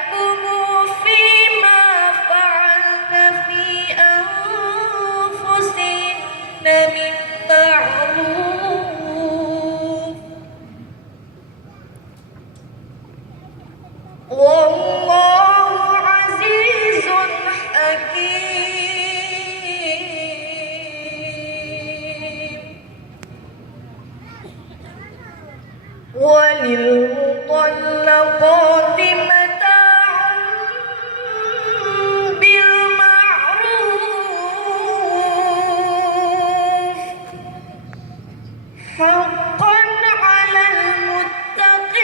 يحكموا فيما فعلن في أنفسهن من معروف والله عزيز حكيم. وللمطلقات متاع بالمعروف حقا على المتقين.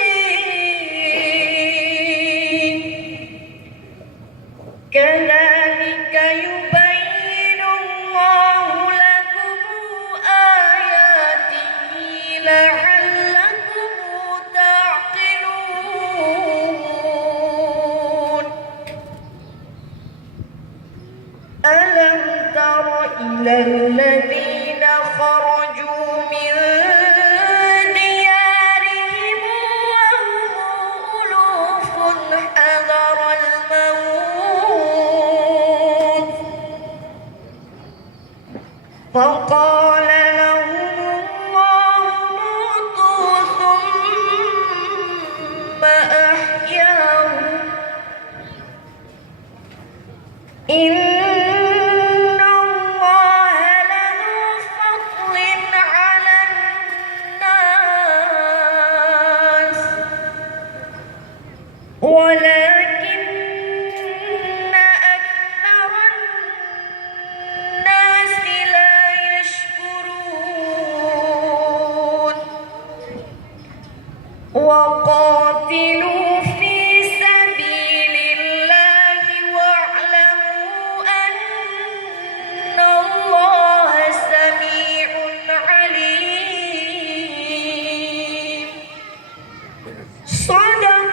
كذلك يبين الله لكم آياته لعلكم تعقلون. ألم تر إلى الذين خرجوا من ديارهم وهم ألوف حذر الموت فقال لهم الله موتوا ثم أحياهم. إن الله لذو فضل على الناس ولكن أكثر الناس لا يشكرون. وقاتلوا في سبيل الله واعلموا أن الله سميع عليم. صدق